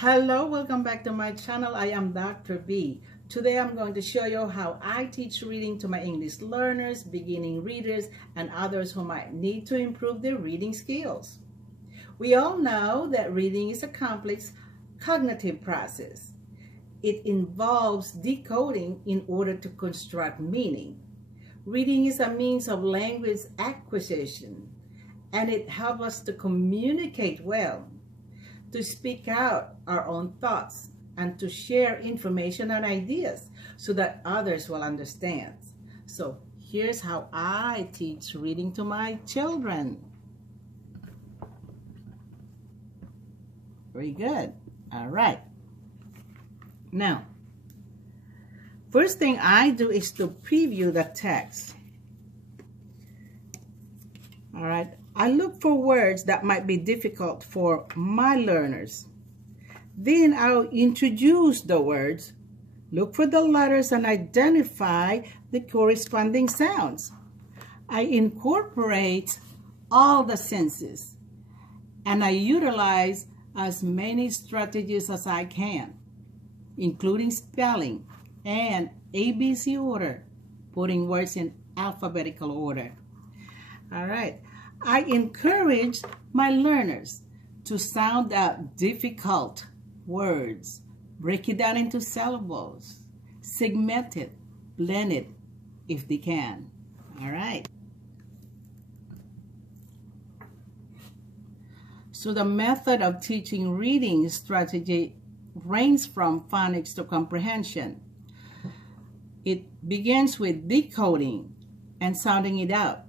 Hello, welcome back to my channel. I am Dr. B. Today I'm going to show you how I teach reading to my English learners, beginning readers, and others who might need to improve their reading skills. We all know that reading is a complex cognitive process. It involves decoding in order to construct meaning. Reading is a means of language acquisition, and it helps us to communicate well, to speak out our own thoughts, and to share information and ideas so that others will understand. So here's how I teach reading to my children. Very good. All right. Now, first thing I do is to preview the text. All right. I look for words that might be difficult for my learners. Then I'll introduce the words, look for the letters, and identify the corresponding sounds. I incorporate all the senses, and I utilize as many strategies as I can, including spelling and ABC order, putting words in alphabetical order. All right. I encourage my learners to sound out difficult words, break it down into syllables, segment it, blend it if they can. All right. So the method of teaching reading strategy ranges from phonics to comprehension. It begins with decoding and sounding it out,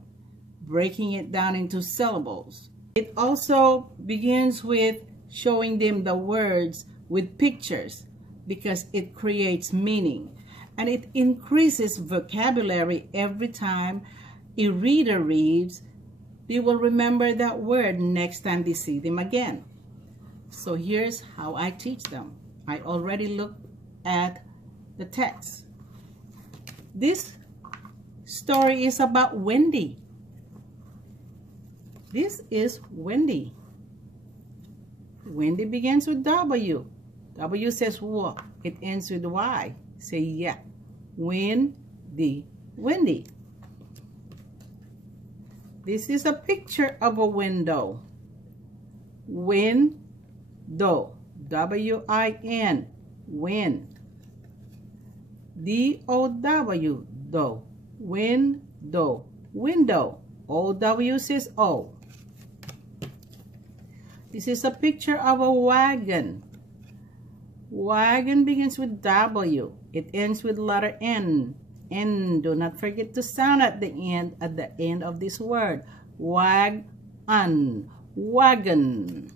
breaking it down into syllables. It also begins with showing them the words with pictures because it creates meaning, and it increases vocabulary. Every time a reader reads, they will remember that word next time they see them again. So here's how I teach them. I already looked at the text. This story is about Wendy. This is Wendy. Wendy begins with W. W says W. It ends with Y. Say yeah. Wendy. Wendy. This is a picture of a window. Window. W-I-N. Win. D-O-W. Do. Window. Window. O-W says O. This is a picture of a wagon. Wagon begins with W. It ends with letter N. N. Do not forget to sound at the end of this word. Wagon. Wagon.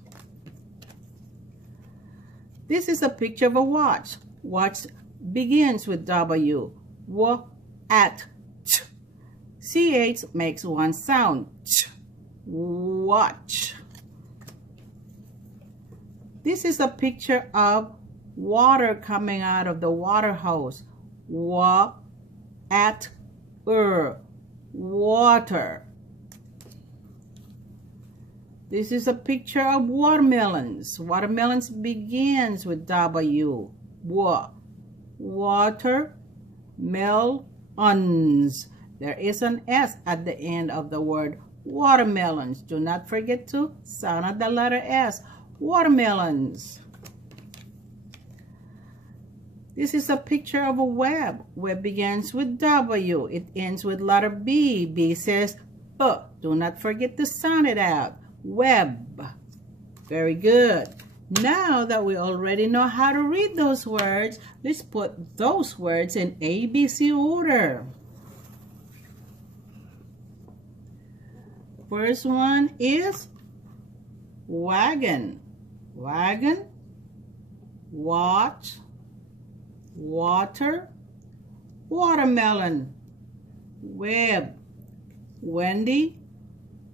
This is a picture of a watch. Watch begins with W. At. CH makes one sound. Ch. Watch. This is a picture of water coming out of the water hose. Water. This is a picture of watermelons. Watermelons begins with W. Water. Melons. There is an S at the end of the word watermelons. Do not forget to sound out the letter S. Watermelons. This is a picture of a web. Web begins with W. It ends with letter B. B says B. Do not forget to sound it out. Web. Very good. Now that we already know how to read those words, let's put those words in ABC order. First one is wagon. Wagon, watch, water, watermelon, web, Wendy,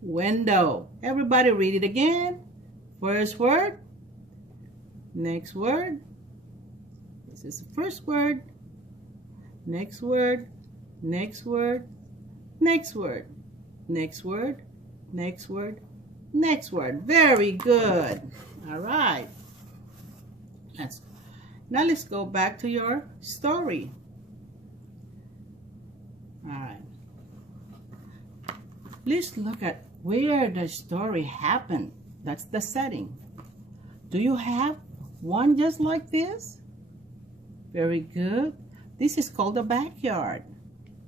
window. Everybody read it again. First word, next word. This is the first word. Next word, next word, next word, next word, next word, next word. Very good. All right. Let's go back to your story. All right. Let's look at where the story happened. That's the setting. Do you have one just like this? Very good. This is called the backyard.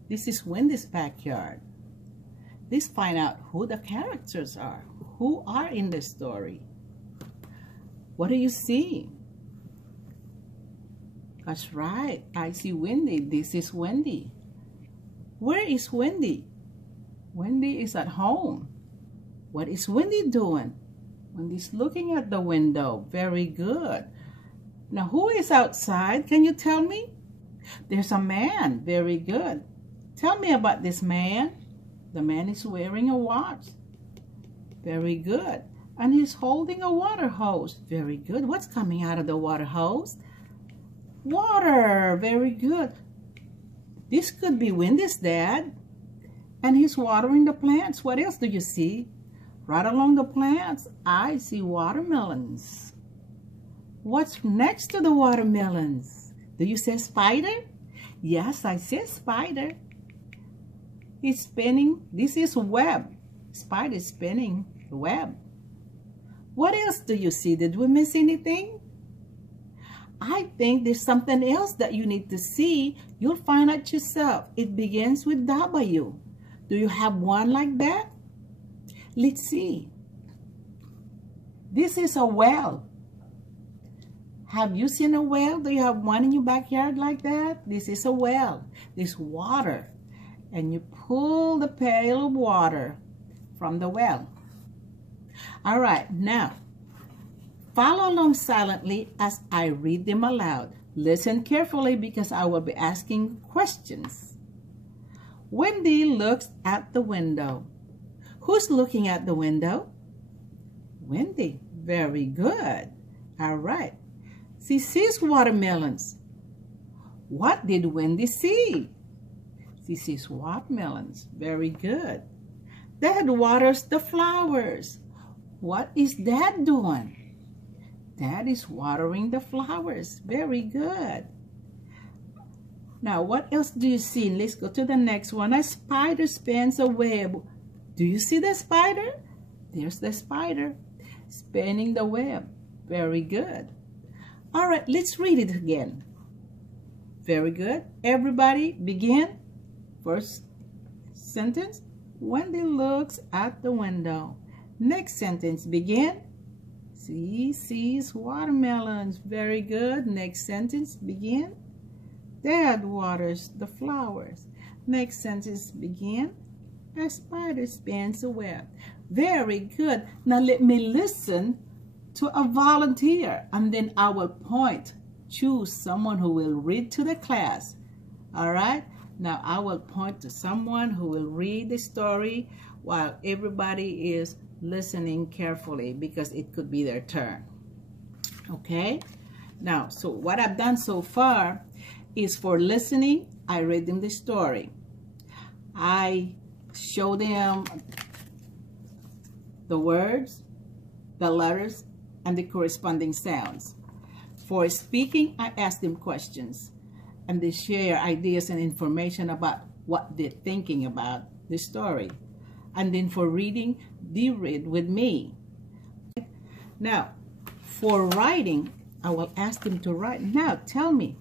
This is Wendy's backyard. Let's find out who the characters are. Who are in the story? What do you see? That's right. I see Wendy. This is Wendy. Where is Wendy? Wendy is at home. What is Wendy doing? Wendy's looking at the window. Very good. Now, who is outside? Can you tell me? There's a man. Very good. Tell me about this man. The man is wearing a watch. Very good. And he's holding a water hose. Very good. What's coming out of the water hose? Water. Very good. This could be Wendy's dad. And he's watering the plants. What else do you see? Right along the plants, I see watermelons. What's next to the watermelons? Do you say spider? Yes, I say spider. He's spinning. This is web. Spider is spinning the web. What else do you see? Did we miss anything? I think there's something else that you need to see. You'll find out yourself. It begins with W. Do you have one like that? Let's see. This is a well. Have you seen a well? Do you have one in your backyard like that? This is a well. This water. And you pull the pail of water from the well. All right, now follow along silently as I read them aloud. Listen carefully because I will be asking questions. Wendy looks at the window. Who's looking at the window? Wendy. Very good. All right. She sees watermelons. What did Wendy see? She sees watermelons. Very good. Dad waters the flowers. What is Dad doing? Dad is watering the flowers. Very good. Now, what else do you see? Let's go to the next one. A spider spins a web. Do you see the spider? There's the spider spinning the web. Very good. All right, let's read it again. Very good. Everybody begin. First sentence. Wendy looks at the window. Next sentence, begin. She sees watermelons. Very good. Next sentence, begin. Dad waters the flowers. Next sentence, begin. A spider spins a web. Very good. Now let me listen to a volunteer, and then I will point. Choose someone who will read to the class. All right? Now I will point to someone who will read the story while everybody is listening carefully because it could be their turn. Okay? Now, so what I've done so far is for listening, I read them the story. I show them the words, the letters, and the corresponding sounds. For speaking, I ask them questions, and they share ideas and information about what they're thinking about the story. And then for reading, they read with me. Now, for writing, I will ask them to write. Now, tell me,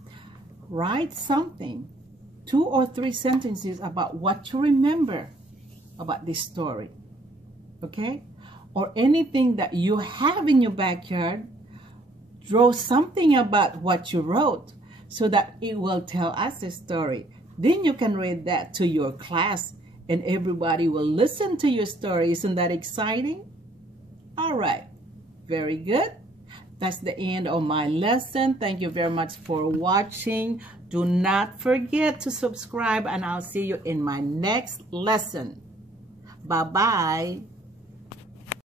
write something, 2 or 3 sentences about what you remember about this story, okay? Or anything that you have in your backyard, draw something about what you wrote so that it will tell us a story. Then you can read that to your class and everybody will listen to your story. Isn't that exciting? All right, very good. That's the end of my lesson. Thank you very much for watching. Do not forget to subscribe and I'll see you in my next lesson. Bye-bye.